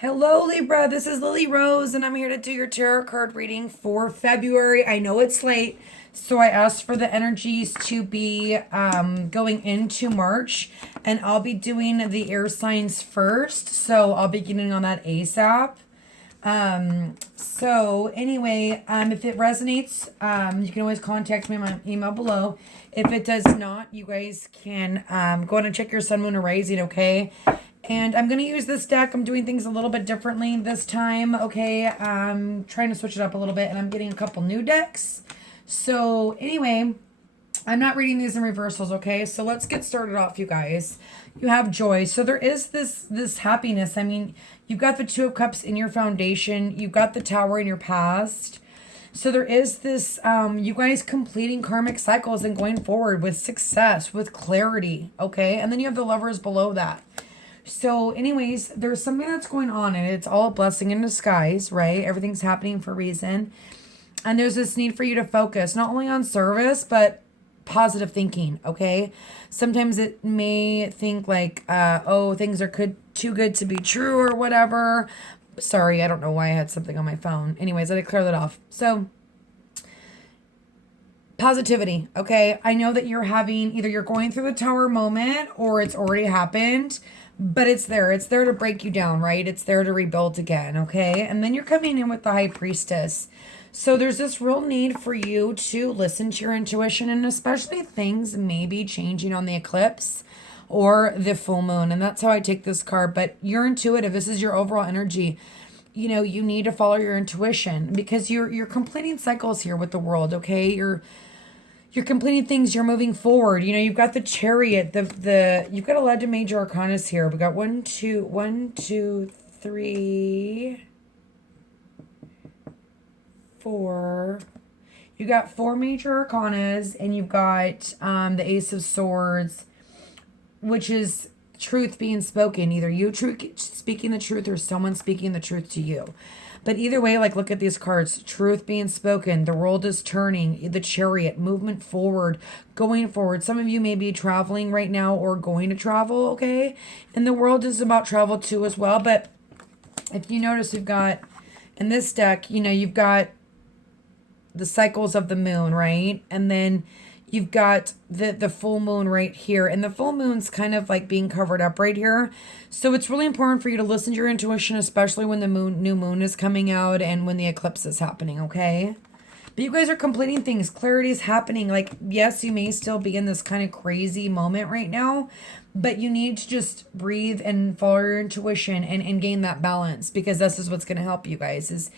Hello, Libra. This is Lily Rose, and I'm here to do your tarot card reading for February. I know it's late, so I asked for the energies to be going into March, and I'll be doing the air signs first, so I'll be getting on that ASAP. So anyway, if it resonates, you can always contact me on my email below. If it does not, you guys can go ahead and check your sun, moon, or rising, okay? And I'm going to use this deck. I'm doing things a little bit differently this time, okay? I'm trying to switch it up a little bit, and I'm getting a couple new decks. So anyway, I'm not reading these in reversals, okay? So let's get started off, you guys. You have joy. So there is this happiness. I mean, you've got the Two of Cups in your foundation. You've got the Tower in your past. So there is this, you guys completing karmic cycles and going forward with success, with clarity, okay? And then you have the Lovers below that. So anyways, there's something that's going on, and it's all a blessing in disguise, right? Everything's happening for a reason. And there's this need for you to focus not only on service, but positive thinking, okay? Sometimes it may think like, oh, things are too good to be true or whatever. Sorry, I don't know why I had something on my phone. Anyways, I had to clear that off. So positivity, okay? I know that you're having, either you're going through the Tower moment or it's already happened, but it's there. It's there to break you down, right? It's there to rebuild again, okay? And then you're coming in with the High Priestess. So there's this real need for you to listen to your intuition, and especially things may be changing on the eclipse or the full moon. And that's how I take this card. But you're intuitive. This is your overall energy. You know, you need to follow your intuition because you're completing cycles here with the world, okay? You're completing things, you're moving forward. You know, you've got the Chariot, you've got a lot of major arcanas here. We got one, two, three, four. You got four major arcanas, and you've got the Ace of Swords, which is truth being spoken. Either you speaking the truth or someone speaking the truth to you. But either way, like, look at these cards. Truth being spoken. The world is turning. The Chariot. Movement forward. Going forward. Some of you may be traveling right now or going to travel, okay? And the world is about travel too as well. But if you notice, you've got, in this deck, you know, you've got the cycles of the moon, right? And then you've got the full moon right here. And the full moon's kind of like being covered up right here. So it's really important for you to listen to your intuition, especially when the new moon is coming out and when the eclipse is happening, okay? But you guys are completing things. Clarity is happening. Like, yes, you may still be in this kind of crazy moment right now, but you need to just breathe and follow your intuition and gain that balance, because this is what's going to help you guys.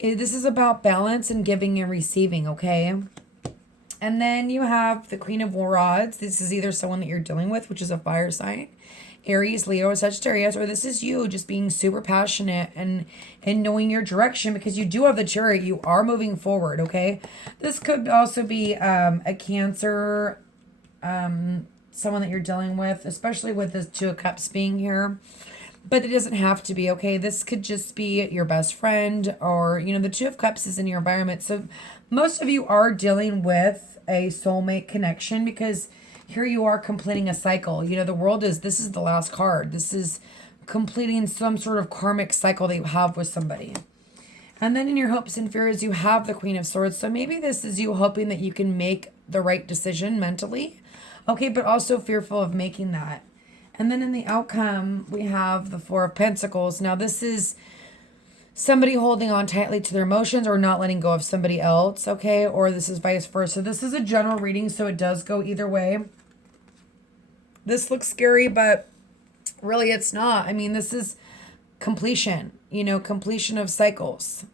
This is about balance and giving and receiving, okay? And then you have the Queen of Rods. This is either someone that you're dealing with, which is a fire sign, Aries, Leo, or Sagittarius, or this is you just being super passionate and knowing your direction, because you do have the Chariot. You are moving forward, okay? This could also be a Cancer, someone that you're dealing with, especially with the Two of Cups being here. But it doesn't have to be, okay? This could just be your best friend, or, you know, the Two of Cups is in your environment. So most of you are dealing with a soulmate connection, because here you are completing a cycle. You know, the world this is the last card. This is completing some sort of karmic cycle that you have with somebody. And then in your hopes and fears, you have the Queen of Swords. So maybe this is you hoping that you can make the right decision mentally, okay, but also fearful of making that. And then in the outcome, we have the Four of Pentacles. Now, this is somebody holding on tightly to their emotions or not letting go of somebody else, okay? Or this is vice versa. This is a general reading, so it does go either way. This looks scary, but really it's not. I mean, this is completion, you know, completion of cycles,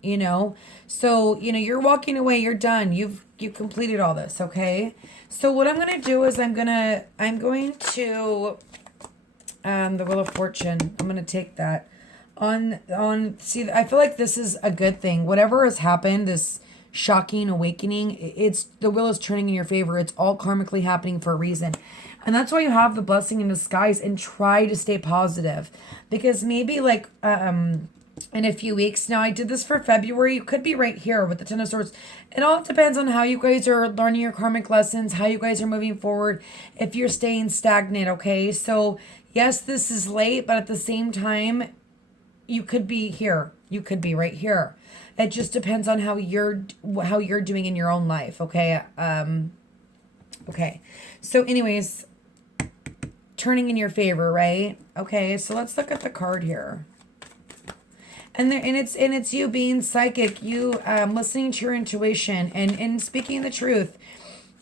you know? So, you know, you're walking away, you're done. You've completed all this, okay? So what I'm going to do is I'm going to the Wheel of Fortune. I'm going to take that see, I feel like this is a good thing. Whatever has happened, this shocking awakening, it's the wheel is turning in your favor. It's all karmically happening for a reason. And that's why you have the blessing in disguise, and try to stay positive, because maybe like in a few weeks. Now, I did this for February. You could be right here with the Ten of Swords. It all depends on how you guys are learning your karmic lessons, how you guys are moving forward, if you're staying stagnant, okay? So, yes, this is late, but at the same time, you could be here. You could be right here. It just depends on how you're doing in your own life, okay? Okay. So anyways, turning in your favor, right? Okay, so let's look at the card here. And it's you being psychic, you listening to your intuition and speaking the truth.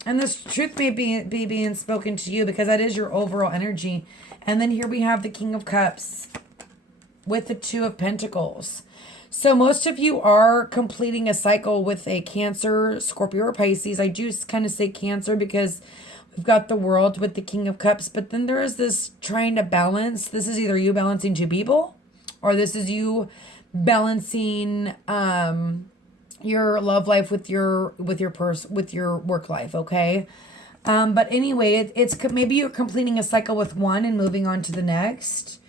And this truth may be being spoken to you because that is your overall energy. And then here we have the King of Cups with the Two of Pentacles. So most of you are completing a cycle with a Cancer, Scorpio, or Pisces. I do kind of say Cancer because we've got the World with the King of Cups. But then there is this trying to balance. This is either you balancing two people, or this is you balancing your love life with your work life. Okay. But anyway, it's maybe you're completing a cycle with one and moving on to the next.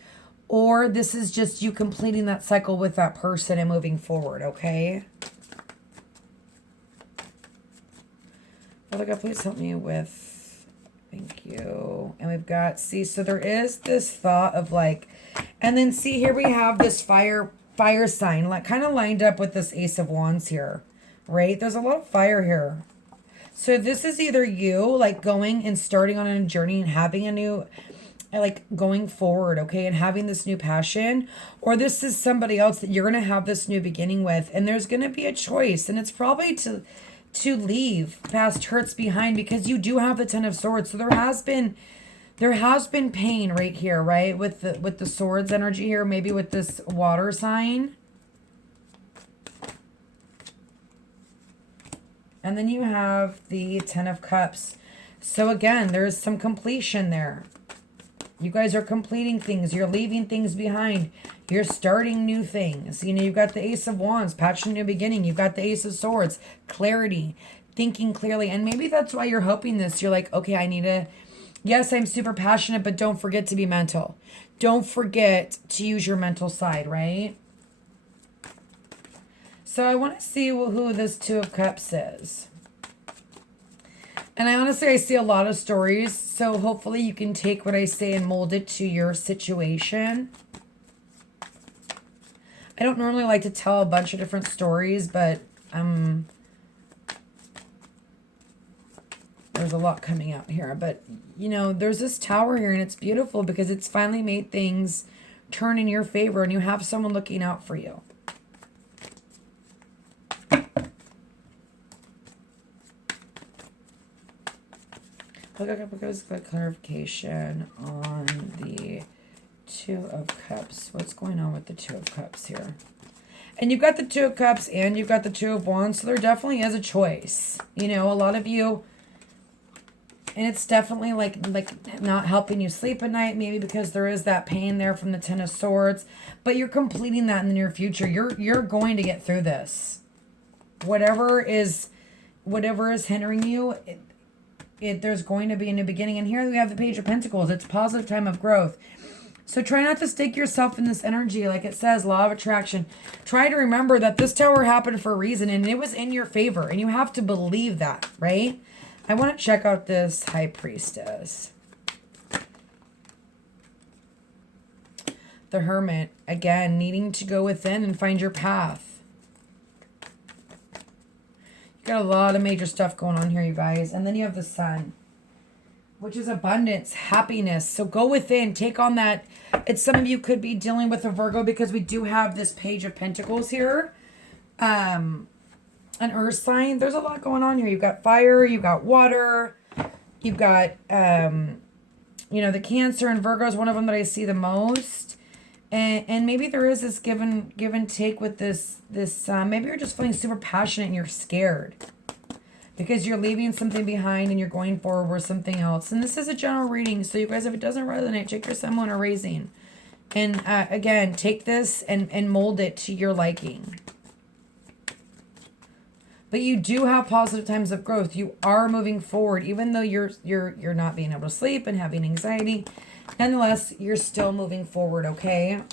Or this is just you completing that cycle with that person and moving forward, okay? Father God, please help me with, thank you. And we've got, see, so there is this thought of like, and then see, here we have this fire sign, like kind of lined up with this Ace of Wands here, right? There's a lot of fire here. So this is either you, like going and starting on a journey and having a new, like going forward, okay, and having this new passion, or this is somebody else that you're going to have this new beginning with, and there's going to be a choice, and it's probably to leave past hurts behind because you do have the Ten of Swords. So there has been pain right here, right, with the Swords energy here, maybe with this water sign. And then you have the Ten of Cups. So again, there's some completion there. You guys are completing things. You're leaving things behind. You're starting new things. You know, you've got the Ace of Wands, patch a new beginning. You've got the Ace of Swords, clarity, thinking clearly. And maybe that's why you're hoping this. You're like, okay, I need to, yes, I'm super passionate, but don't forget to be mental. Don't forget to use your mental side, right? So I want to see who this Two of Cups is. And I see a lot of stories, so hopefully you can take what I say and mold it to your situation. I don't normally like to tell a bunch of different stories, but there's a lot coming out here. But, you know, there's this tower here, and it's beautiful because it's finally made things turn in your favor, and you have someone looking out for you. Look at clarification on the Two of Cups. What's going on with the Two of Cups here? And you've got the Two of Cups and you've got the Two of Wands, so there definitely is a choice. You know, a lot of you, and it's definitely like not helping you sleep at night, maybe because there is that pain there from the Ten of Swords, but you're completing that in the near future. You're going to get through this. Whatever is hindering you, there's going to be a new beginning. And here we have the Page of Pentacles. It's a positive time of growth. So try not to stake yourself in this energy. Like it says, law of attraction. Try to remember that this tower happened for a reason and it was in your favor. And you have to believe that, right? I want to check out this High Priestess. The Hermit. Again, needing to go within and find your path. Got a lot of major stuff going on here, you guys. And then you have the Sun, which is abundance, happiness. So go within, take on that. It's some of you could be dealing with a Virgo because we do have this Page of Pentacles here. An earth sign. There's a lot going on here. You've got fire, you've got water, you've got, you know, the Cancer and Virgo is one of them that I see the most. And maybe there is this give and take with this maybe you're just feeling super passionate and you're scared because you're leaving something behind and you're going forward with something else. And this is a general reading, so you guys, if it doesn't resonate, check your Sun, Moon, or Rising. And again, take this and mold it to your liking. But you do have positive times of growth. You are moving forward, even though you're not being able to sleep and having anxiety. Nonetheless, you're still moving forward, okay?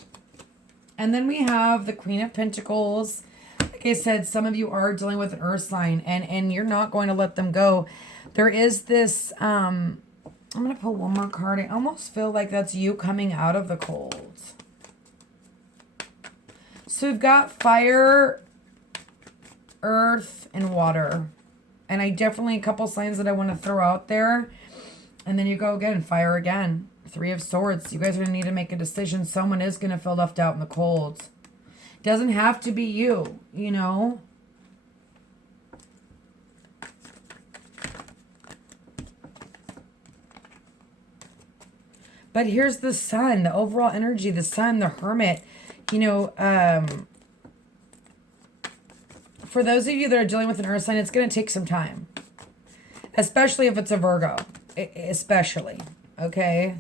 And then we have the Queen of Pentacles. Like I said, some of you are dealing with an earth sign, and you're not going to let them go. There is this, I'm going to pull one more card. I almost feel like that's you coming out of the cold. So we've got fire, earth, and water. And I definitely, a couple signs that I want to throw out there. And then you go again, fire again. 3 of Swords. You guys are going to need to make a decision. Someone is going to feel left out in the cold. Doesn't have to be you, you know. But here's the Sun, the overall energy, the Sun, the Hermit. You know, for those of you that are dealing with an earth sign, it's going to take some time. Especially if it's a Virgo. Especially. Okay?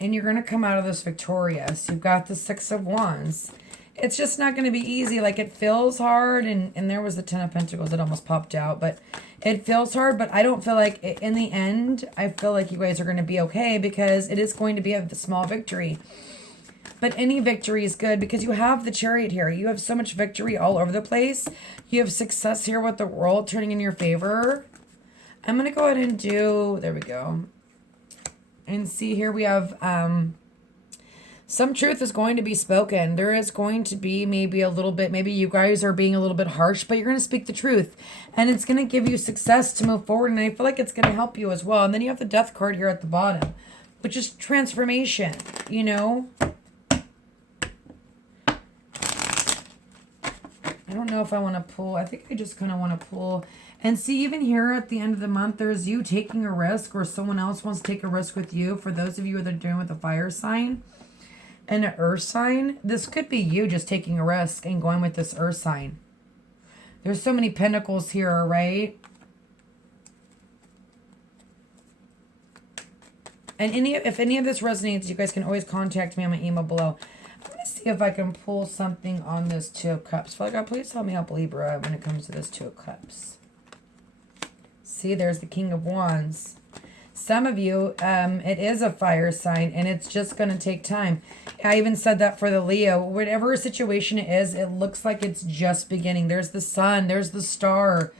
And you're going to come out of this victorious. You've got the 6 of Wands. It's just not going to be easy. Like, it feels hard. And there was the 10 of Pentacles that almost popped out. But it feels hard. But I don't feel like, in the end, I feel like you guys are going to be okay. Because it is going to be a small victory. But any victory is good because you have the Chariot here. You have so much victory all over the place. You have success here with the world turning in your favor. I'm going to go ahead and do, there we go. And see here we have some truth is going to be spoken. There is going to be maybe a little bit, maybe you guys are being a little bit harsh, but you're going to speak the truth. And it's going to give you success to move forward. And I feel like it's going to help you as well. And then you have the Death card here at the bottom, which is transformation, you know. I don't know if I want to pull. I think I just kind of want to pull. And see, even here at the end of the month, there's you taking a risk or someone else wants to take a risk with you. For those of you that are doing with a fire sign and an earth sign, this could be you just taking a risk and going with this earth sign. There's so many pentacles here, right? And if any of this resonates, you guys can always contact me on my email below. I'm going to see if I can pull something on this 2 of Cups. Father God, please help me help Libra when it comes to this 2 of Cups. See, there's the King of Wands. Some of you, it is a fire sign, and it's just going to take time. I even said that for the Leo. Whatever situation it is, it looks like it's just beginning. There's the Sun. There's the Star.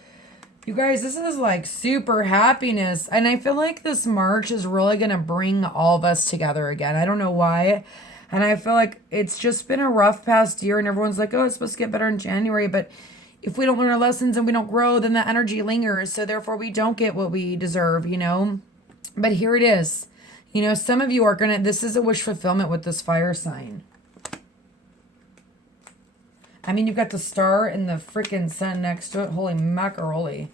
You guys, this is like super happiness. And I feel like this March is really going to bring all of us together again. I don't know why. And I feel like it's just been a rough past year, and everyone's like, oh, it's supposed to get better in January. But if we don't learn our lessons and we don't grow, then the energy lingers. So therefore, we don't get what we deserve, you know. But here it is. You know, some of you are going to, this is a wish fulfillment with this fire sign. I mean, you've got the Star and the freaking Sun next to it. Holy macaroni.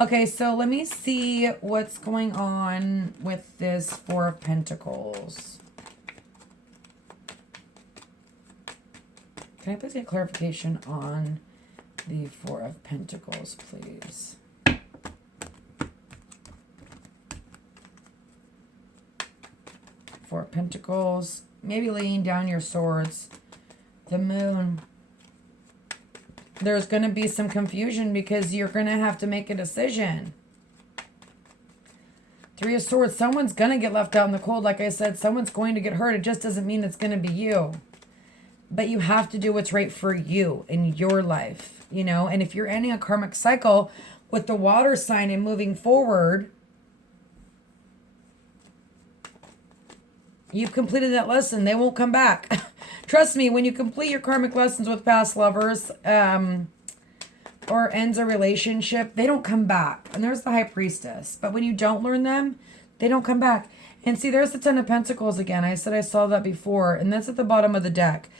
Okay, so let me see what's going on with this 4 of Pentacles. Can I please get clarification on the 4 of Pentacles, please? 4 of Pentacles. Maybe laying down your swords. The Moon. There's going to be some confusion because you're going to have to make a decision. 3 of Swords. Someone's going to get left out in the cold. Like I said, someone's going to get hurt. It just doesn't mean it's going to be you. But you have to do what's right for you in your life, you know. And if you're ending a karmic cycle with the water sign and moving forward, you've completed that lesson. They won't come back. Trust me, when you complete your karmic lessons with past lovers or ends a relationship, they don't come back. And there's the High Priestess. But when you don't learn them, they don't come back. And see, there's the 10 of Pentacles again. I said I saw that before. And that's at the bottom of the deck.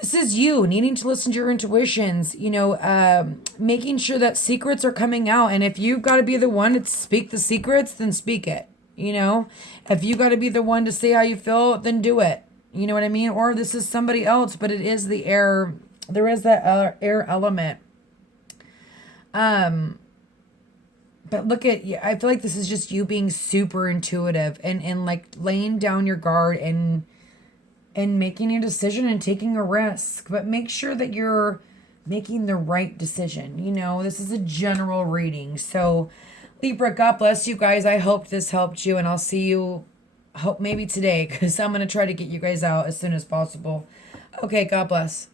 This is you needing to listen to your intuitions, you know, making sure that secrets are coming out. And if you've got to be the one to speak the secrets, then speak it. You know, if you got to be the one to say how you feel, then do it. You know what I mean? Or this is somebody else, but it is the air. There is that air element. But look at, I feel like this is just you being super intuitive and like laying down your guard and making a decision and taking a risk. But make sure that you're making the right decision. You know, this is a general reading. So Libra, God bless you guys. I hope this helped you, and I'll see you maybe today, because I'm going to try to get you guys out as soon as possible. Okay, God bless.